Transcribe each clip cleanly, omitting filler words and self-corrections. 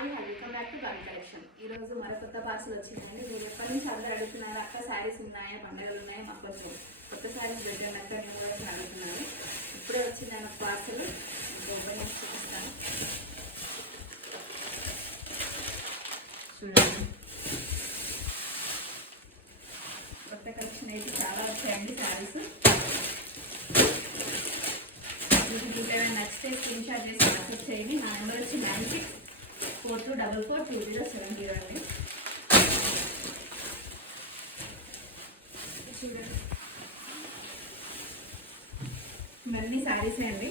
Hi welcome back to గాలి కలెక్షన్. ఈరోజు మరో కొత్త పార్సల్ వచ్చిందండి. మీరు ఎప్పటి నుంచి అందరూ అడుగుతున్నారు, అక్క శారీస్ ఉన్నాయా, పండుగలు ఉన్నాయా, మాకు కొంచెం కొత్త శారీస్ పెట్టండి అక్క అని అడుగుతున్నారు. ఇప్పుడే వచ్చింది నాకు పార్సల్. ఓపెన్ చేసి చూపిస్తాను. చూడండి, కొత్త కలెక్షన్ అయితే చాలా వచ్చాయండి శారీస్. మీకు ఏమైనా నచ్చితే స్క్రీన్ షాట్ చేసి వాట్సాప్ చేయండి. నా నెంబర్ వచ్చి 9642442070 అండి. చూడండి, ఇవన్నీ శారీసే అండి.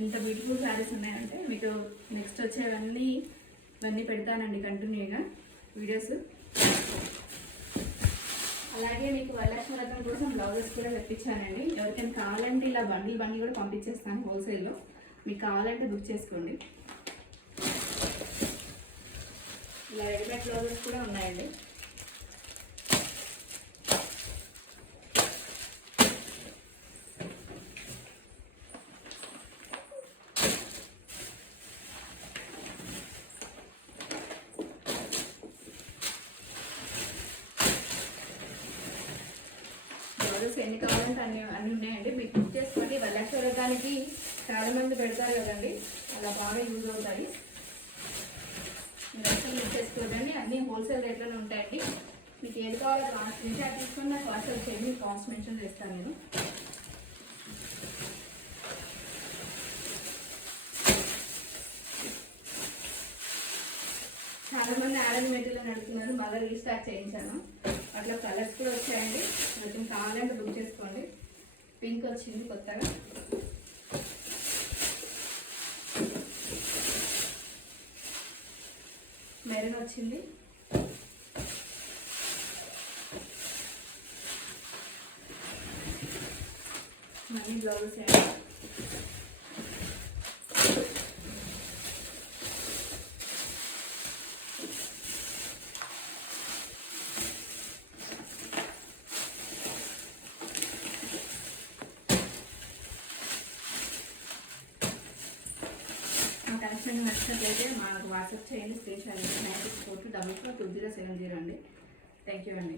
ఎంత బ్యూటిఫుల్ శారీస్ ఉన్నాయంటే మీకు నెక్స్ట్ వచ్చేవన్నీ ఇవన్నీ పెడతానండి కంటిన్యూగా వీడియోస్. అలాగే మీకు వరలక్ష్మి వ్రతం కోసం బ్లౌజెస్ కూడా తెప్పించానండి. ఎవరికైనా కావాలంటే ఇలా బండి కూడా పంపించేస్తాను హోల్సేల్లో. మీకు కావాలంటే బుక్ చేసుకోండి. ఇలా రెడీమేడ్ బ్లౌజెస్ కూడా ఉన్నాయండి. బ్లౌజెస్ ఎన్ని కావాలంటే అన్ని ఉన్నాయండి. మీకు బుక్ చేసుకోండి. వరలక్ష్మి వ్రతానికి చాలా మంది పెడతారు కదండి, అలా బాగా యూజ్ అవుతాయి. మీరు అసలు బుక్ చేసుకోండి. అన్నీ హోల్సేల్ రేట్లోనే ఉంటాయండి. మీకు ఏది కావాలో స్క్రీన్ షాట్ తీసుకొని నాకు వాట్సాప్ చేయండి. మీకు కాస్ట్ మెన్షన్ చేస్తాను నేను. చాలామంది ఆరెంజ్ మెటీరియల్ నడుతున్నారు, మళ్ళీ రీస్టాక్ చేయించాను. అట్లా కలర్స్ కూడా వచ్చాయండి. కొంచెం కావాలంటే బుక్ చేసుకోండి. పింక్ వచ్చింది కొత్తగా. మెరూన్ వచ్చింది. మనీ బ్లౌజెస్ అండి. కలెక్షన్ నచ్చినట్లయితే మాకు వాట్సాప్ చేయండి. స్క్రీన్ షాట్ 9642442070 అండి. థ్యాంక్ యూ అండి.